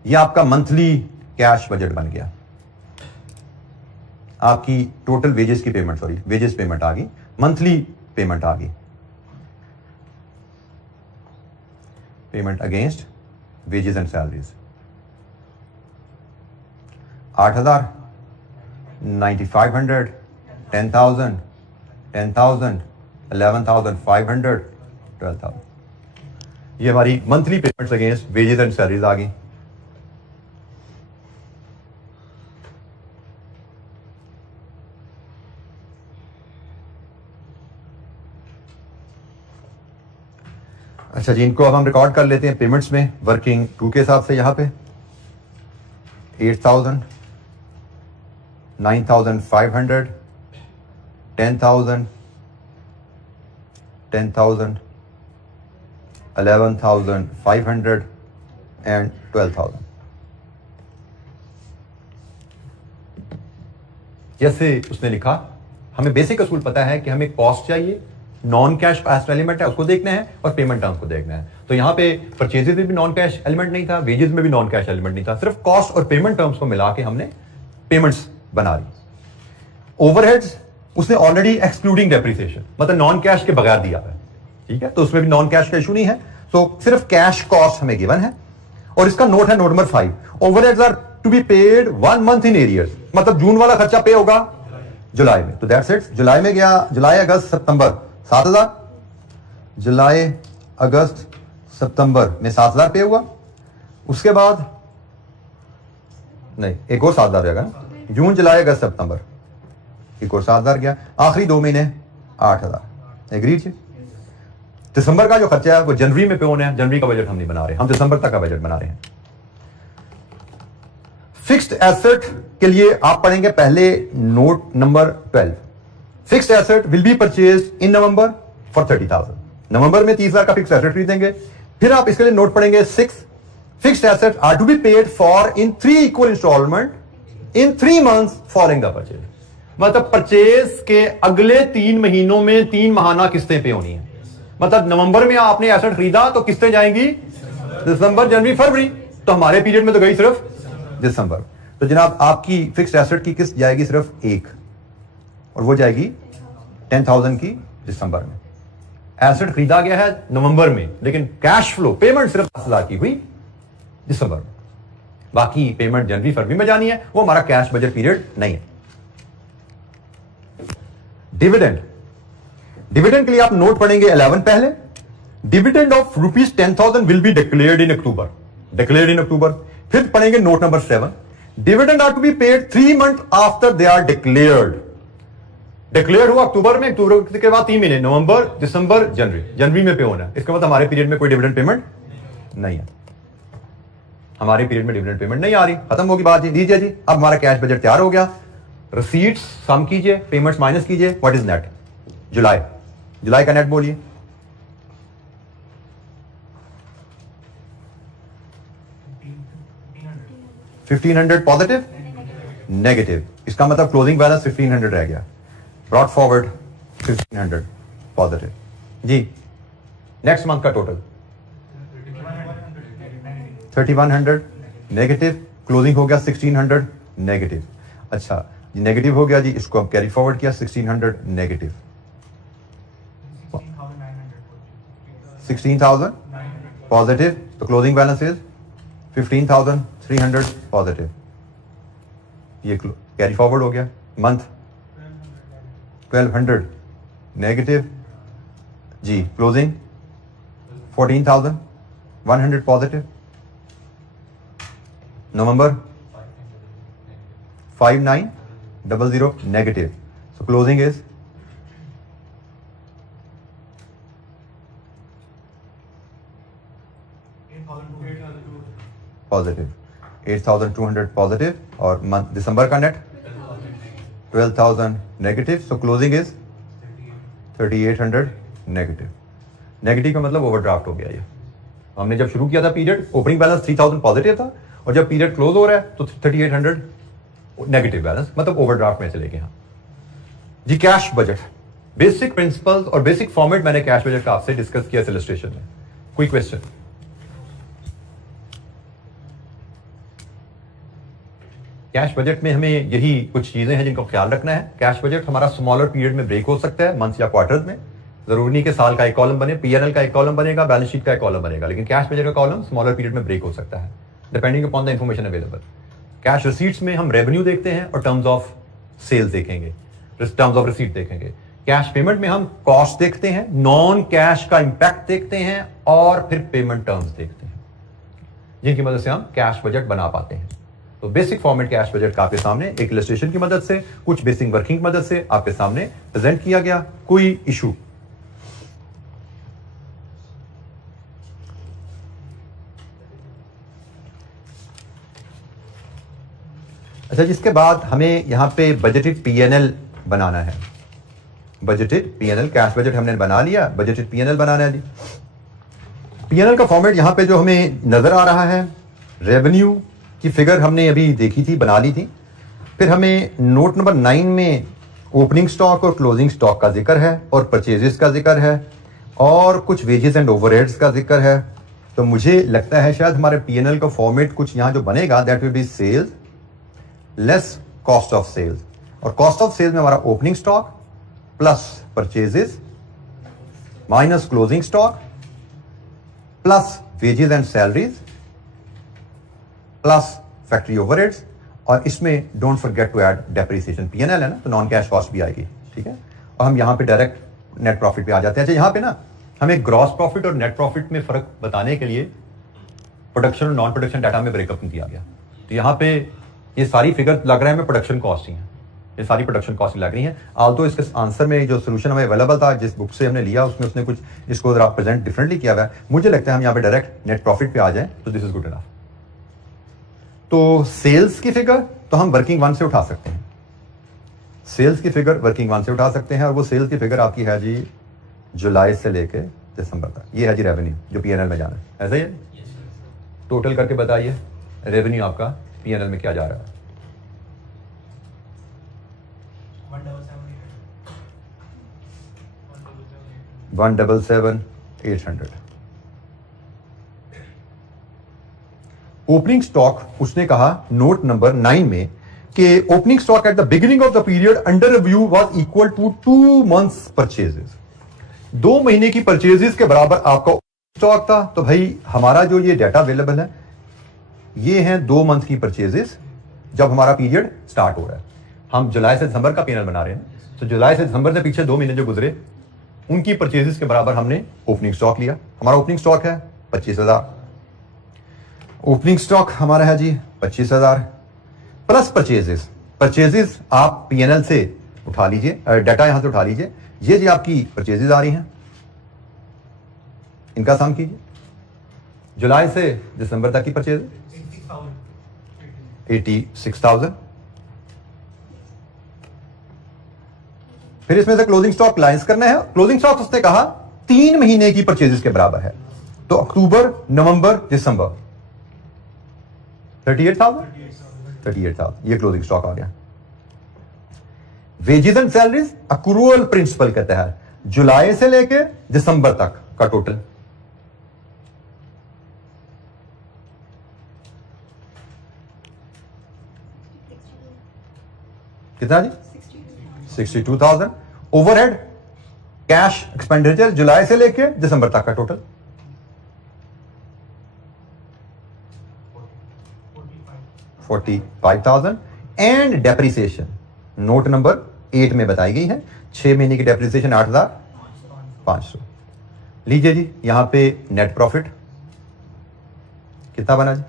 ये आपका मंथली कैश बजट बन गया। आपकी टोटल वेजेस की पेमेंट, सॉरी वेजेस पेमेंट आ गई, मंथली पेमेंट आ गई, payment against wages and salaries 8000, 9500, 10,000, 10,000, 11,500, 12,000। ये हमारी monthly payments against wages and salaries आ गई। अच्छा जी, इनको अब हम रिकॉर्ड कर लेते हैं पेमेंट्स में वर्किंग 2 के हिसाब से। यहां पे 8,000, 9,500, 10,000, 10,000, 11,500 and 12,000। जैसे उसने लिखा, हमें बेसिक असूल पता है कि हमें कॉस्ट चाहिए, नॉन कैश पास्ट एलिमेंट है उसको देखना है और पेमेंट टर्म्स को देखना है। तो यहां पे परचेजेस में भी नॉन कैश एलिमेंट नहीं था, वेजेस में भी नॉन कैश एलिमेंट नहीं था, सिर्फ कॉस्ट और पेमेंट टर्म्स को मिला के हमने पेमेंट्स बना ली। ओवरहेड्स उसने ऑलरेडी एक्सक्लूडिंग डेप्रिसिएशन, मतलब नॉन कैश के बगैर दिया है, ठीक है, तो उसमें भी नॉन कैश का इशू नहीं है। तो सिर्फ कैश कॉस्ट हमें गिवन है और इसका नोट है note number 5, overheads are to be paid 1 month in arrears, मतलब जून वाला खर्चा पे होगा जुलाई में। तो दैट्स इट, जुलाई में गया, जुलाई अगस्त सितंबर 7,000, जुलाई अगस्त सितंबर में 7,000 पे हुआ। उसके बाद नहीं, एक और 7,000 रहेगा ना, जून जुलाई अगस्त सितंबर, एक और 7,000 गया, आखिरी 2 महीने 8,000। एग्री जी। दिसंबर का जो खर्चा है वो जनवरी में पे होना है, जनवरी का बजट हम नहीं बना रहे, हम दिसंबर तक का बजट बना रहे हैं। फिक्स्ड एसेट के लिए आप पढ़ेंगे पहले note number 12। Fixed asset will be purchased in November for 30,000। नवंबर में 30,000 का फिक्स्ड एसेट खरीदेंगे। फिर आप इसके लिए नोट पढ़ेंगे 6, fixed asset are to be paid for in 3 equal instalment in 3 months following the purchase. मतलब परचेज के अगले 3 महीनों में 3 माहाना किस्तें पे होनी है। मतलब नवंबर में आपने एसेट खरीदा तो किस्तें जाएंगी दिसंबर, जनवरी, फरवरी, तो हमारे पीरियड में तो गई सिर्फ दिसंबर। तो जनाब आपकी फिक्स्ड एसेट की किस्त जाएगी सिर्फ एक, और वो जाएगी 10,000 की दिसंबर में। एसेट खरीदा गया है नवंबर में, लेकिन कैश फ्लो पेमेंट सिर्फ 10,000 की हुई दिसंबर में, बाकी पेमेंट जनवरी फरवरी में जानी है, वो हमारा कैश बजट पीरियड नहीं है। डिविडेंड, डिविडेंड के लिए आप नोट पढ़ेंगे 11 पहले। Dividend of ₹10,000 will be declared in October, declared in October. फिर पढ़ेंगे note number 7, dividend are to be paid 3 month after they are declared. Declare हुआ अक्टूबर में, अक्टूबर के बाद 3 महीने, नवंबर, दिसंबर, जनवरी, जनवरी में पे होना है। इसका मतलब हमारे पीरियड में कोई डिविडेंड पेमेंट नहीं है, हमारे पीरियड में डिविडेंड पेमेंट नहीं आ रही, खत्म होगी बात जी। दीजिए जी, अब हमारा कैश बजट तैयार हो गया। रिसीट्स सम कीजिए, पेमेंट्स माइनस कीजिए, व्हाट इज नेट? जुलाई, जुलाई का नेट बोलिए। $1,500 पॉजिटिव, नेगेटिव, इसका मतलब क्लोजिंग बैलेंस 1,500 रह गया। ब्रॉट फॉरवर्ड 1,500 पॉजिटिव जी। नेक्स्ट मंथ का टोटल 3,100 नेगेटिव, क्लोजिंग हो गया 1,600 नेगेटिव। अच्छा, नेगेटिव हो गया जी, इसको हम कैरी फॉरवर्ड किया 1,600 नेगेटिव, 16,000 पॉजिटिव, तो क्लोजिंग बैलेंस इज 15,300 पॉजिटिव। ये कैरी फॉरवर्ड हो गया। मंथ 1,200 नेगेटिव जी, क्लोजिंग 14,000 100 पॉजिटिव, नवंबर 5900 negative, so closing is positive 8200 positive, और मंथ दिसंबर का net 12000 negative, so closing is 3800 negative. Negative का मतलब ओवरड्राफ्ट हो गया। ये हमने जब शुरू किया था पीरियड, ओपनिंग बैलेंस 3000 पॉजिटिव था, और जब पीरियड क्लोज हो रहा है तो 3800 नेगेटिव बैलेंस, मतलब ओवरड्राफ्ट में चले गए हम जी। कैश बजट, बेसिक प्रिंसिपल्स और बेसिक फॉर्मेट मैंने कैश बजट का आपसे डिस्कस किया इलस्ट्रेशन में। कोई क्वेश्चन? कैश बजट में हमें यही कुछ चीजें हैं जिनको ख्याल रखना है। कैश बजट हमारा स्मॉलर पीरियड में ब्रेक हो सकता है, मंथ या क्वार्टर्स में। जरूरी नहीं कि साल का एक कॉलम बने, पीएनएल का एक कॉलम बनेगा, बैलेंस शीट का एक कॉलम बनेगा, लेकिन कैश बजट का कॉलम स्मॉलर पीरियड में ब्रेक हो सकता है, depending upon the information available. Cash receipts में हम रेवेन्यू देखते हैं और टर्म्स ऑफ सेल्स देखेंगे, टर्म्स ऑफ रिसीट देखेंगे। कैश पेमेंट में हम कॉस्ट देखते हैं, नॉन कैश का इंपैक्ट देखते हैं, और फिर पेमेंट टर्म्स देखते हैं, जिनकी मदद से हम कैश बजट बना पाते हैं। तो बेसिक फॉर्मेट कैश बजट का आपके सामने एक इलस्ट्रेशन की मदद से, कुछ बेसिक वर्किंग की मदद से आपके सामने प्रेजेंट किया गया। कोई इशू? अच्छा, जिसके बाद हमें यहां पे बजटेड पीएनएल बनाना है। बजटेड पीएनएल, कैश बजट हमने बना लिया, बजटेड पीएनएल बनाना है जी। पीएनएल का फॉर्मेट यहां पे जो हमें नजर आ रहा है, रेवेन्यू की फिगर हमने अभी देखी थी, बना ली थी। फिर हमें नोट नंबर 9 में ओपनिंग स्टॉक और क्लोजिंग स्टॉक का जिक्र है, और परचेजेस का जिक्र है, और कुछ वेजेस एंड ओवरहेड्स का जिक्र है। तो मुझे लगता है शायद हमारे पीएनएल का फॉर्मेट कुछ यहां जो बनेगा, that will be sales less cost of sales, और कॉस्ट ऑफ सेल्स में हमारा opening stock plus purchases minus closing stock plus wages and salaries plus factory overheads, और इसमें don't forget to add depreciation. PNL है ना, तो non cash cost भी आएगी, ठीक है। और हम यहां पे डायरेक्ट नेट प्रॉफिट पे आ जाते हैं। अच्छा, यहां पे ना हमें ग्रॉस प्रॉफिट और नेट प्रॉफिट में फर्क बताने के लिए प्रोडक्शन और नॉन प्रोडक्शन डाटा में ब्रेकअप दिया गया। तो यहां पे ये सारी फिगर लग रहा है हमें प्रोडक्शन कॉस्ट ही है, ये सारी प्रोडक्शन कॉस्ट लग रही हैं। आल्दो इसके आंसर में जो सोल्यूशन हमें अवेलेबल था, जिस बुक से हमने लिया, उसमें उसने कुछ इसको जरा प्रेजेंट डिफरेंटली किया हुआ है। मुझे लगता है हम यहाँ पे डायरेक्ट नेट प्रॉफिट पे आ जाए तो दिस इज गुड इनफ। तो सेल्स की फिगर तो हम वर्किंग वन से उठा सकते हैं, सेल्स की फिगर वर्किंग वन से उठा सकते हैं, और वो सेल्स की फिगर आपकी है जी जुलाई से लेके दिसंबर तक। ये है जी रेवेन्यू जो पीएनएल में जाना है, ऐसा ही है। टोटल करके बताइए रेवेन्यू आपका पीएनएल में क्या जा रहा है? 177,800। ओपनिंग स्टॉक उसने कहा नोट नंबर 9 में कि opening stock at the beginning of the period under review was equal to 2 months purchases. 2 महीने की परचेजेस के बराबर आपका स्टॉक था। तो भाई हमारा जो ये डाटा अवेलेबल है, ये हैं 2 मंथ की परचेजेस जब हमारा पीरियड स्टार्ट हो रहा है। हम जुलाई से दिसंबर का पीएनएल बना रहे हैं, तो जुलाई से दिसंबर से पीछे 2 महीने जो गुजरे उनकी परचेजेस के बराबर हमने ओपनिंग स्टॉक लिया। हमारा ओपनिंग स्टॉक है 25,000। ओपनिंग स्टॉक हमारा है जी 25,000 प्लस परचेजेस। परचेजेस आप पीएनएल से उठा लीजिए, डाटा यहां से उठा लीजिए। ये जी आपकी परचेजेस आ रही हैं, इनका सम कीजिए। जुलाई से दिसंबर तक की परचेज 86,000। फिर इसमें से क्लोजिंग स्टॉक लाइंस करना है। क्लोजिंग स्टॉक उसने कहा 3 महीने की परचेजेस के बराबर है, तो अक्टूबर, नवंबर, दिसंबर 38,000 ये क्लोजिंग स्टॉक आ गया। Wages and salaries accrual principle के तहत जुलाई से लेके दिसंबर तक का टोटल। कितना जी? 62,000। ओवरहेड कैश एक्सपेंडिचर जुलाई से लेके दिसंबर तक का total 45,000। And depreciation note number 8 में बताई गई है, 6 महीने की डेप्रिसिएशन 8,500। लीजिए जी, यहां पे नेट प्रॉफिट कितना बना जी?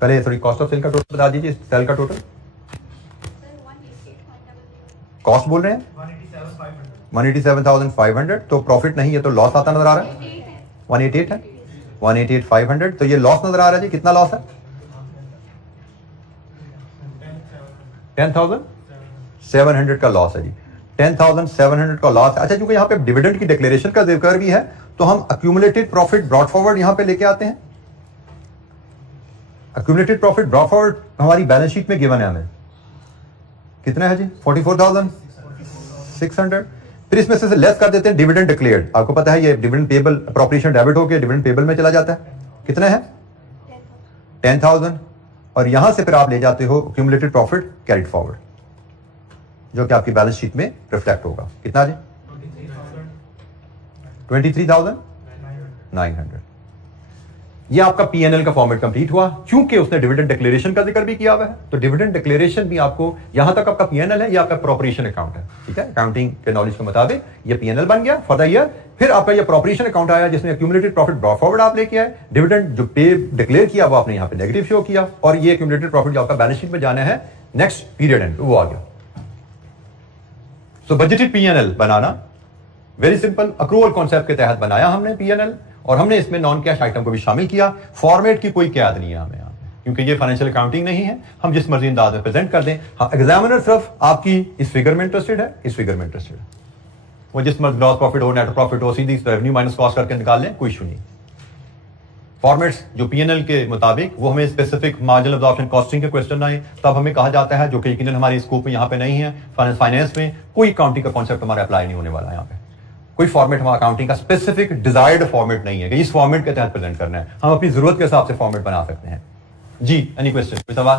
पहले थोड़ी कॉस्ट ऑफ सेल का टोटल बता दीजिए, सेल का टोटल कॉस्ट बोल रहे हैं 187,500, तो प्रॉफिट नहीं है तो लॉस आता नजर आ रहा है 188 है 188,500, तो ये लॉस नजर आ रहा है जी। कितना लॉस है? 10,700 का लॉस है जी। 10,700 का लॉस है। अच्छा, क्योंकि यहाँ पे डिविडेंड की डिक्लेरेशन का जिक्र भी है तो हम अक्यूमुलेटेड प्रॉफिट ब्रॉट फॉरवर्ड यहां पे लेके आते हैं। अक्यूमुलेटेड प्रॉफिट ब्रॉट फॉरवर्ड हमारी बैलेंस शीट में गिवन है हमें, कितना है जी? 44,600। फिर इसमें से लेस कर देते हैं डिविडेंड डिक्लेयर्ड। आपको पता है ये डिविडेंड पेबल अप्रोप्रिएशन डेबिट होकर डिविडेंड पेबल में चला जाता है। कितना है? 10,000। और यहां से फिर आप ले जाते हो अक्यूमुलेटेड प्रॉफिट कैरिड फॉरवर्ड, जो कि आपकी बैलेंस शीट में रिफ्लेक्ट होगा। कितना जी? 23,900। ये आपका पीएनएल का फॉर्मेट कंप्लीट हुआ, क्योंकि उसने डिविडेंड डिक्लेरेशन का जिक्र भी किया हुआ है। तो डिविडेंड डिक्लेरेशन भी आपको, यहां तक आपका पीएनएल है, ये आपका अप्रोप्रिएशन अकाउंट है, ठीक है। अकाउंटिंग के नॉलेज के मुताबिक ये पीएनएल बन गया फॉर द ईयर। फिर आपका ये अप्रोप्रिएशन अकाउंट आया जिसमें अक्यूमुलेटेड प्रॉफिट ब्रॉट फॉरवर्ड आप लेके आए, डिविडेंड जो पे डिक्लेयर किया वो आपने यहां पे नेगेटिव शो किया, और ये अक्यूमुलेटेड प्रॉफिट जो आपका बैलेंस शीट में जाना है नेक्स्ट पीरियड एंड, वो आ गया। सो बजटेड पीएनएल बनाना वेरी सिंपल, अक्रूवल कॉन्सेप्ट के तहत बनाया हमने पीएनएल, और हमने इसमें नॉन कैश आइटम को भी शामिल किया। फॉर्मेट की कोई कैद नहीं है हमें यहाँ पे, क्योंकि ये फाइनेंशियल अकाउंटिंग नहीं है, हम जिस मर्जी अंदाज में प्रेजेंट कर दें। हाँ, एग्जामिनर सिर्फ आपकी इस फिगर में इंटरेस्टेड है, इस फिगर में इंटरेस्टेड है, वो जिस मर्जी ग्रॉस प्रॉफिट हो, नेट प्रॉफिट हो, सीधी रेवेन्यू माइनस कॉस्ट करके निकाल लें, कोई इशू नहीं। फॉर्मेट्स जो पीएनएल के मुताबिक, वो हमें स्पेसिफिक मार्जिनल अब्जॉर्प्शन कॉस्टिंग के क्वेश्चन आए तब हमें कहा जाता है, जो कि यकीनन हमारे स्कोप में यहाँ पे नहीं है। फाइनेंस में कोई अकाउंटिंग का कॉन्सेप्ट हमारा अप्लाई नहीं होने वाला है। यहाँ पे कोई फॉर्मेट हमारा अकाउंटिंग का स्पेसिफिक डिजायर्ड फॉर्मेट नहीं है कि इस फॉर्मेट के तहत प्रेजेंट करना है। हम अपनी जरूरत के हिसाब से फॉर्मेट बना सकते हैं जी। एनी क्वेश्चन, कोई सवाल?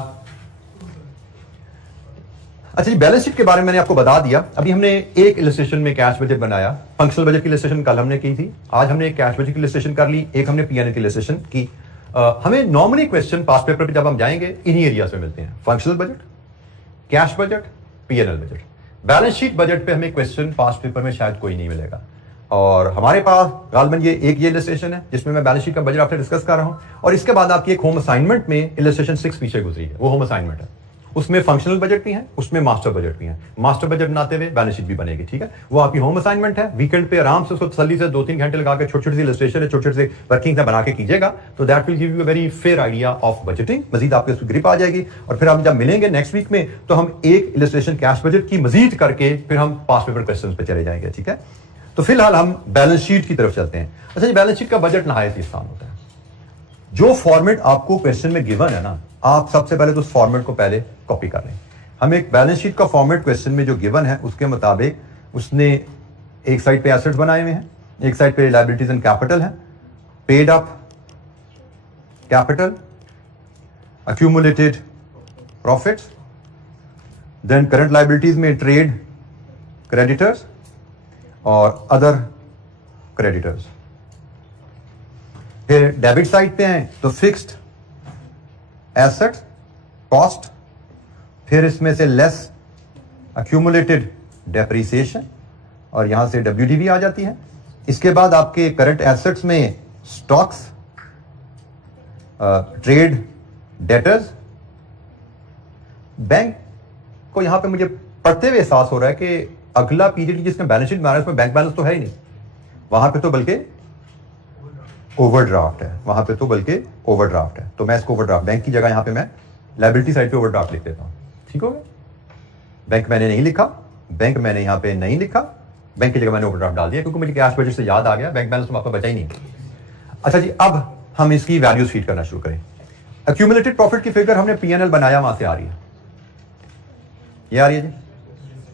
अच्छा जी, बैलेंस शीट के बारे में मैंने आपको बता दिया। अभी हमने एक इलस्ट्रेशन में कैश बजट बनाया, फंक्शनल बजट की इलस्ट्रेशन कल हमने की थी, आज हमने एक कैश बजट की इलस्ट्रेशन कर ली, एक हमने पीएनएल की इलस्ट्रेशन की। हमें नॉर्मली क्वेश्चन पास पेपर पे जब हम जाएंगे इन्हीं एरियाज में मिलते हैं, functional budget, cash budget, PNL budget. Balance sheet budget पे हमें क्वेश्चन पास पेपर में शायद कोई नहीं मिलेगा, और हमारे पास गालबन ये एक ये इलस्ट्रेशन है जिसमें मैं बैलेंस शीट का बजट आपसे डिस्कस कर रहा हूं, और इसके बाद आपकी एक होम असाइनमेंट में इलस्ट्रेशन 6 पीछे गुजरी है, वो होम असाइनमेंट है। उसमें फंक्शनल बजट भी है, उसमें मास्टर बजट भी है। मास्टर बजट बनाते हुए बैलेंस शीट भी बनेगी, ठीक है। वो आपकी होम असाइनमेंट है, वीकेंड पे आराम से उसको तसल्ली से 2-3 घंटे लगा के छोटी छोटी सी इलस्ट्रेशन है, छोटे छोटे से वर्किंग बना के कीजिएगा, तो that will give you a very fair idea of budgeting. मजीद आपके उसकी ग्रिप आ जाएगी, और फिर हम जब मिलेंगे नेक्स्ट वीक में तो हम एक इलस्ट्रेशन कैश बजट की मजीद करके फिर हम पास पेपर क्वेश्चन पे चले जाएंगे, ठीक है। तो फिलहाल हम बैलेंस शीट की तरफ चलते हैं। अच्छा जी, बैलेंस शीट का बजट नहायत आसान होता है। जो फॉर्मेट आपको क्वेश्चन में गिवन है ना, आप सबसे पहले तो उस फॉर्मेट को पहले कॉपी कर लें। हम एक बैलेंस शीट का फॉर्मेट क्वेश्चन में जो गिवन है उसके मुताबिक उसने एक साइड पे एसेट्स बनाए हुए हैं, एक साइड पे लायबिलिटीज एंड कैपिटल है, paid up capital, accumulated profits, then current liabilities में ट्रेड क्रेडिटर्स और अदर क्रेडिटर्स। फिर डेबिट साइड पे हैं तो फिक्स्ड एसेट्स, कॉस्ट, फिर इसमें से लेस अक्यूमुलेटेड डेप्रिसिएशन, और यहां से WDV आ जाती है। इसके बाद आपके करंट एसेट्स में स्टॉक्स, ट्रेड डेटर्स। बैंक को यहां पे मुझे पढ़ते हुए एहसास हो रहा है कि अगला पीरियड जिसमें बैलेंस शीट बना उसमें बैंक बैलेंस तो है ही नहीं, वहां पे तो बल्कि ओवरड्राफ्ट है, वहां पे तो बल्कि ओवरड्राफ्ट है। तो मैं इसको ओवरड्राफ्ट, बैंक की जगह यहां पे मैं लायबिलिटी साइड पे ओवरड्राफ्ट लिख देता हूं, ठीक हो गया। बैंक मैंने नहीं लिखा, बैंक मैंने यहां पे नहीं लिखा, बैंक की जगह मैंने ओवरड्राफ्ट डाल दिया, क्योंकि मुझे कैश बजट से याद आ गया बैंक बैलेंस तो आपका बचा ही नहीं। अच्छा जी, अब हम इसकी वैल्यूज फीड करना शुरू करें। अक्यूमुलेटेड प्रॉफिट की फिगर हमने पीएनएल बनाया, वहां से आ रही है, ये आ रही है जी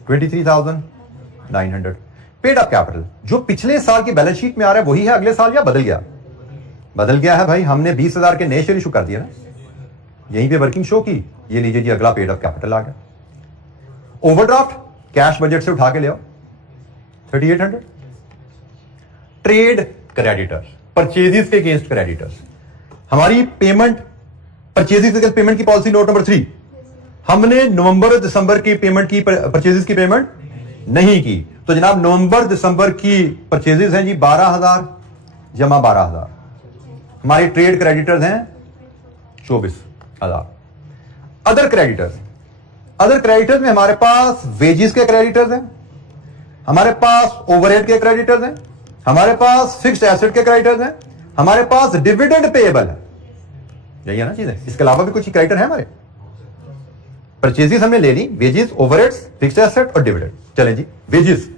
23,900। पेड अप कैपिटल जो पिछले साल की बैलेंस शीट में आ रहा है वही है अगले साल, या बदल गया? बदल गया है भाई, हमने 20,000 के नए शेयर इशू कर दिए ना, यहीं पे वर्किंग शो की। ये लीजिए जी, अगला पेड अप कैपिटल आ गया। ओवरड्राफ्ट कैश बजट से उठा के ले आओ 3800। ट्रेड क्रेडिटर्स, परचेजेस के अगेंस्ट क्रेडिटर्स। हमारी पेमेंट परचेजेस के अगेंस्ट पेमेंट की पॉलिसी नोट नंबर 3, हमने नवंबर और दिसंबर की पेमेंट की, परचेजेस की पेमेंट नहीं की। तो जनाब नवंबर दिसंबर की परचेजेस हैं जी 12,000 जमा 12,000। हमारी ट्रेड क्रेडिटर्स हैं 24,000। अदर क्रेडिटर्स में हमारे पास वेजेस के क्रेडिटर्स हैं, हमारे पास ओवरहेड के क्रेडिटर्स हैं, हमारे पास फिक्स्ड एसेट के क्रेडिटर्स हैं, हमारे पास डिविडेंड पेएबल है। यही है ना चीजें, इसके अलावा भी कुछ क्रेडिटर है हमारे। परचेजेस हमने ले ली, वेजेस, ओवरहेड्स, फिक्स्ड एसेट और डिविडेंड। चलें जी, वेजेस,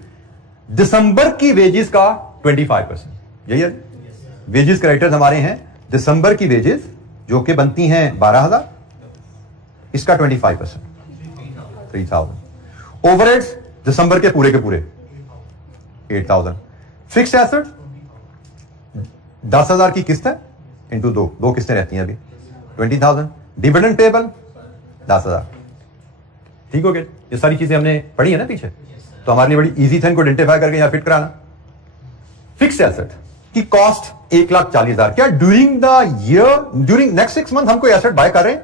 दिसंबर की वेजेस का 25%, यही है। वेजेस क्रेडिटर्स हमारे हैं दिसंबर की वेजेस जो कि बनती हैं 12,000, इसका 25%, 3,000। ओवरहेड्स दिसंबर के पूरे 8,000। फिक्स्ड एसेट 10,000 की किस्त है, इंटू दो किस्तें रहती हैं अभी, 20,000। Dividend payable 10,000। ठीक हो गया। ये सारी चीजें हमने पढ़ी है ना पीछे, तो हमारे लिए बड़ी इजी था इनको आइडेंटिफाई करके या फिट कराना। फिक्स्ड एसेट की कॉस्ट 1,40,000। क्या during the year, during next 6 month हम कोई एसेट बाय कर रहे हैं?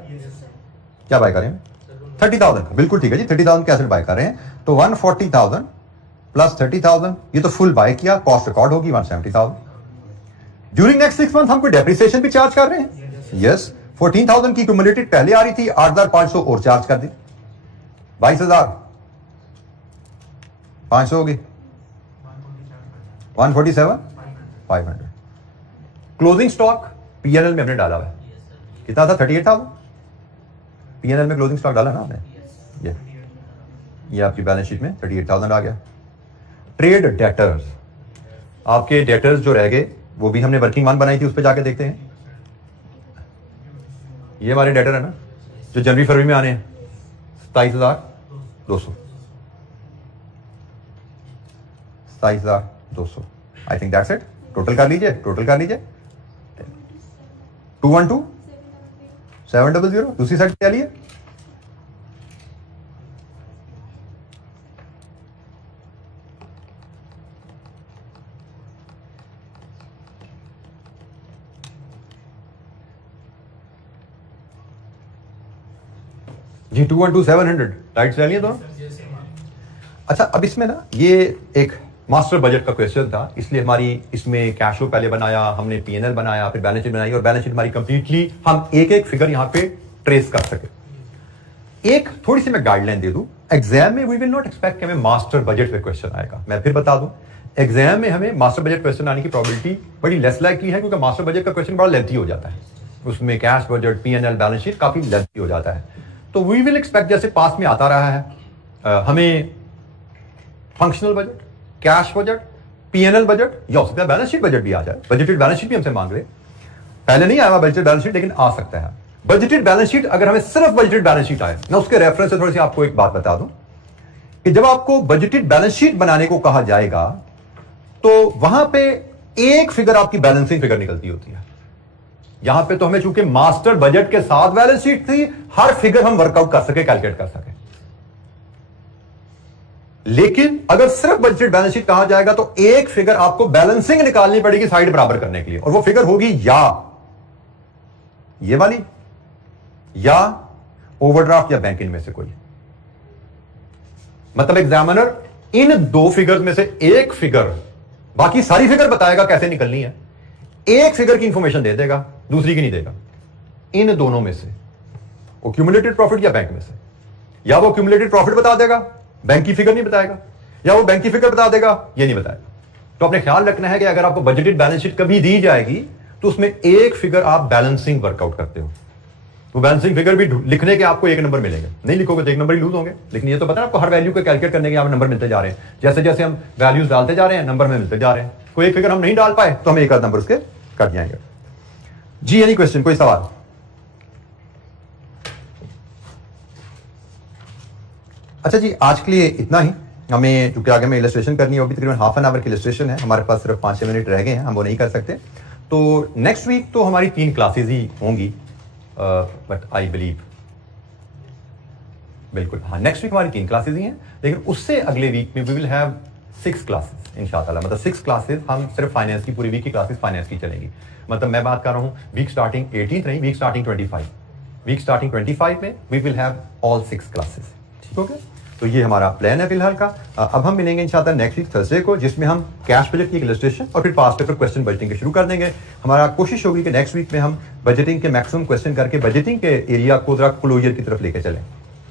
क्या बाय कर रहे हैं? 30,000 का। बिल्कुल ठीक है जी, 30,000 का एसेट बाय कर रहे हैं। तो 140,000 प्लस 30,000, ये तो फुल बाय किया, कॉस्ट रिकॉर्ड होगी 170,000। ड्यूरिंग नेक्स्ट 6 मंथ हम कोई डेप्रिसिएशन भी चार्ज कर रहे हैं? यस। 14,000 की क्यूमुलेटेड पहले आ रही थी, 8,500 और चार्ज कर दी, 22,500 होगी, 147,500। क्लोजिंग स्टॉक पीएनएल में हमने डाला हुआ है, कितना था? 38,000। पीएनएल में क्लोजिंग स्टॉक डाला ना आपने, ये आपकी बैलेंस शीट में 38,000 आ गया। ट्रेड डेटर्स, आपके डेटर्स जो रह गए वो भी हमने वर्किंग वन बनाई थी, उस पर जाके देखते हैं। ये हमारे डेटर है ना जो जनवरी फरवरी में आने हैं, 27,200, 27,200। I think that's it. Total कर लीजिए 212,700। दूसरी साइड क्या लिए? जी 212,700 राइट से लिए दोनों। अच्छा, अब इसमें ना ये एक मास्टर बजट का क्वेश्चन था, इसलिए हमारी इसमें कैश फ्लो पहले बनाया हमने, पीएनएल बनाया, फिर बैलेंस शीट बनाई, और बैलेंस शीट हमारी कंप्लीटली हम एक फिगर यहां पे ट्रेस कर सके। एक थोड़ी सी मैं गाइडलाइन दे दूं, एग्जाम में वी विल नॉट एक्सपेक्ट कि हमें मास्टर बजट पे क्वेश्चन आएगा। मैं फिर बता दूं, एग्जाम में हमें मास्टर बजट क्वेश्चन आने की प्रोबेबिलिटी बड़ी लेस लाइकली है, क्योंकि मास्टर बजट का क्वेश्चन बड़ा लेंथी हो जाता है, उसमें cash budget, PNL, balance sheet काफी लेंथी हो जाता है। तो वी विल एक्सपेक्ट, जैसे पास में आता रहा है, हमें functional budget, cash budget, PNL budget, या हो सकता है बैलेंस शीट बजट भी आ जाए। बजटेड बैलेंस शीट भी हमसे मांग रहे, पहले नहीं आया बजटेड बैलेंस शीट, लेकिन आ सकता है। बजटेड बैलेंस शीट, अगर हमें सिर्फ बजटेड बैलेंस शीट आए, मैं उसके रेफरेंस से थोड़ी सी आपको एक बात बता दूं कि जब आपको बजटेड बैलेंस शीट बनाने को कहा जाएगा तो वहां पे एक फिगर आपकी बैलेंसिंग फिगर निकलती होती है। यहां पे तो हमें चूंकि मास्टर बजट के साथ बैलेंस शीट थी, हर फिगर हम वर्कआउट कर सके, कैलकुलेट कर सके। लेकिन अगर सिर्फ बजटेड बैलेंस शीट कहा जाएगा तो एक फिगर आपको बैलेंसिंग निकालनी पड़ेगी साइड बराबर करने के लिए, और वो फिगर होगी या ये वाली या ओवरड्राफ्ट या बैंक इन में से कोई। मतलब एग्जामिनर इन दो फिगर में से एक फिगर, बाकी सारी फिगर बताएगा कैसे निकलनी है, एक फिगर की इंफॉर्मेशन दे देगा, दूसरी की नहीं देगा। इन दोनों में से वो क्यूमुलेटेड प्रॉफिट या बैंक में से, या वो क्यूमुलेटेड प्रॉफिट बता देगा, बैंक की फिगर नहीं बताएगा, या वो बैंक की फिगर बता देगा, ये नहीं बताएगा। तो अपने ख्याल रखना है कि अगर आपको बजटेड बैलेंस शीट कभी दी जाएगी तो उसमें एक फिगर आप बैलेंसिंग वर्कआउट करते हो, वो बैलेंसिंग फिगर भी लिखने के आपको एक नंबर मिलेंगे, नहीं लिखोगे तो एक नंबर ही लूज होंगे। लेकिन ये तो पता है आपको, हर वैल्यू को कैलकुलेट करने के यहाँ नंबर मिलते जा रहे हैं, जैसे जैसे हम वैल्यूज डालते जा रहे हैं नंबर में मिलते जा रहे हैं। कोई एक फिगर हम नहीं डाल पाए तो हमें एक आध नंबर उसके कट जाएंगे। जी एनी क्वेश्चन, कोई सवाल? अच्छा जी, आज के लिए इतना ही। हमें क्योंकि आगे में इलस्ट्रेशन करनी होगी, तकरीबन हाफ एन आवर की इलस्ट्रेशन है, हमारे पास सिर्फ 5-6 मिनट रह गए हैं, हम वो नहीं कर सकते। तो नेक्स्ट वीक तो हमारी 3 क्लासेज ही होंगी, बट आई बिलीव, बिल्कुल हाँ, नेक्स्ट वीक हमारी 3 क्लासेज ही हैं, लेकिन उससे अगले वीक में वी विल हैव 6 क्लासेज इंशाअल्लाह। मतलब 6 क्लासेज हम सिर्फ फाइनेंस की, पूरी वीक की क्लासेज फाइनेंस की चलेंगी। मतलब मैं बात कर रहा हूँ वीक स्टार्टिंग 18th नहीं, वीक स्टार्टिंग 25, वीक स्टार्टिंग 25 में we will have all 6 classes. ठीक हो गया? तो ये हमारा प्लान है फिलहाल का। अब हम मिलेंगे इंशाल्लाह नेक्स्ट वीक थर्सडे को, जिसमें हम कैश बजट की इलस्ट्रेशन और फिर पास पेपर क्वेश्चन बजटिंग के शुरू कर देंगे। हमारा कोशिश होगी कि नेक्स्ट वीक में हम बजटिंग के मैक्सिमम क्वेश्चन करके बजटिंग के एरिया को जरा क्लोजर की तरफ लेके चलें।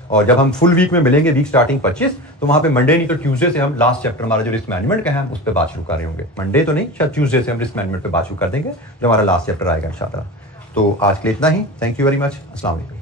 और जब हम फुल वीक में मिलेंगे वीक स्टार्टिंग 25, तो वहां पे मंडे नहीं तो ट्यूसडे से हम लास्ट चैप्टर हमारा जो रिस्क मैनेजमेंट का है उस पर बात शुरू कर रहे होंगे। मंडे तो नहीं, शायद ट्यूसडे से हम रिस्क मैनेजमेंट पे बात शुरू कर देंगे, जो हमारा लास्ट चैप्टर आएगा इंशाल्लाह। तो आज के लिए इतना ही। Thank you very much. अस्सलाम वालेकुम।